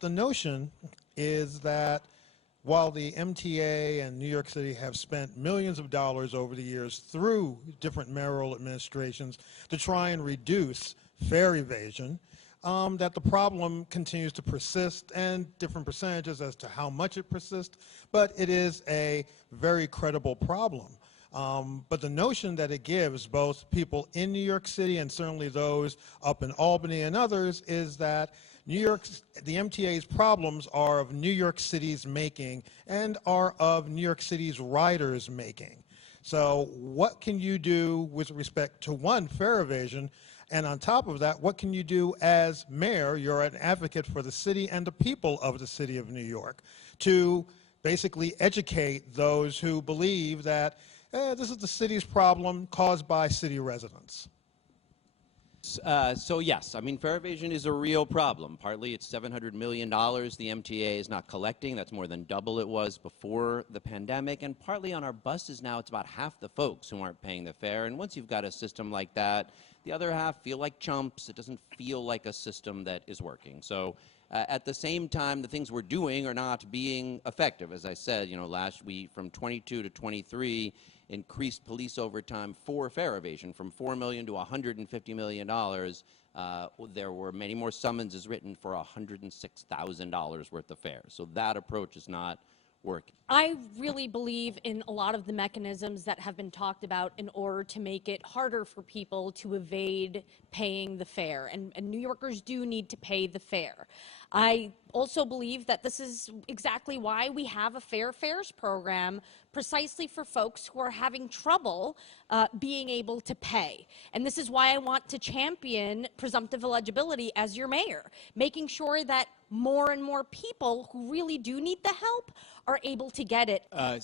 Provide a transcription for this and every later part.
The notion is that while the MTA and New York City have spent millions of dollars over the years through different mayoral administrations to try and reduce fare evasion, that the problem continues to persist, and different percentages as to how much it persists, but it is a very credible problem. But the notion that it gives both people in New York City and certainly those up in Albany and others is that the MTA's problems are of New York City's making and are of New York City's riders' making. So what can you do with respect to, one, fare evasion, and on top of that, what can you do as mayor? You're an advocate for the city and the people of the city of New York to basically educate those who believe that this is the city's problem caused by city residents. So yes, I mean, fare evasion is a real problem. Partly it's $700 million the MTA is not collecting. That's more than double it was before the pandemic. And partly on our buses now, it's about half the folks who aren't paying the fare. And once you've got a system like that, the other half feel like chumps. It doesn't feel like a system that is working. So at the same time, the things we're doing are not being effective. As I said, last week from 22 to 23, increased police overtime for fare evasion from $4 million to $150 million. There were many more summonses written for $106,000 worth of fares. So that approach is not working. I really believe in a lot of the mechanisms that have been talked about in order to make it harder for people to evade paying the fare, and New Yorkers do need to pay the fare. I also believe that this is exactly why we have a fair fares program, precisely for folks who are having trouble being able to pay. And this is why I want to champion presumptive eligibility as your mayor, making sure that more and more people who really do need the help are able to get it. I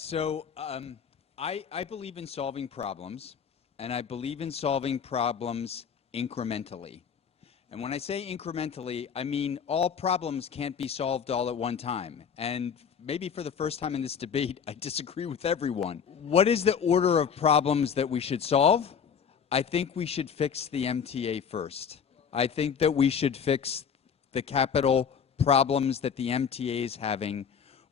believe in solving problems, and I believe in solving problems incrementally. And when I say incrementally, I mean all problems can't be solved all at one time. And maybe for the first time in this debate, I disagree with everyone. What is the order of problems that we should solve? I think we should fix the MTA first. I think that we should fix the capital problems that the MTA is having.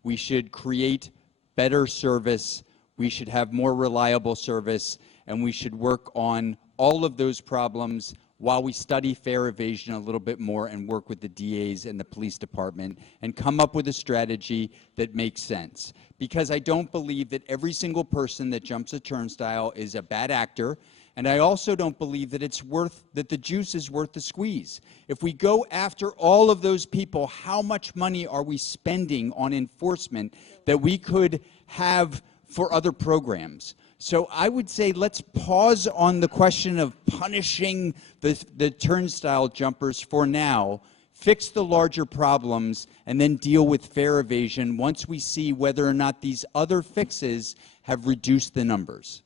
We should create better service. We should have more reliable service. And we should work on all of those problems while we study fare evasion a little bit more and work with the DAs and the police department and come up with a strategy that makes sense. Because I don't believe that every single person that jumps a turnstile is a bad actor, and I also don't believe that that the juice is worth the squeeze. If we go after all of those people, how much money are we spending on enforcement that we could have for other programs? So I would say let's pause on the question of punishing the turnstile jumpers for now, fix the larger problems, and then deal with fare evasion once we see whether or not these other fixes have reduced the numbers.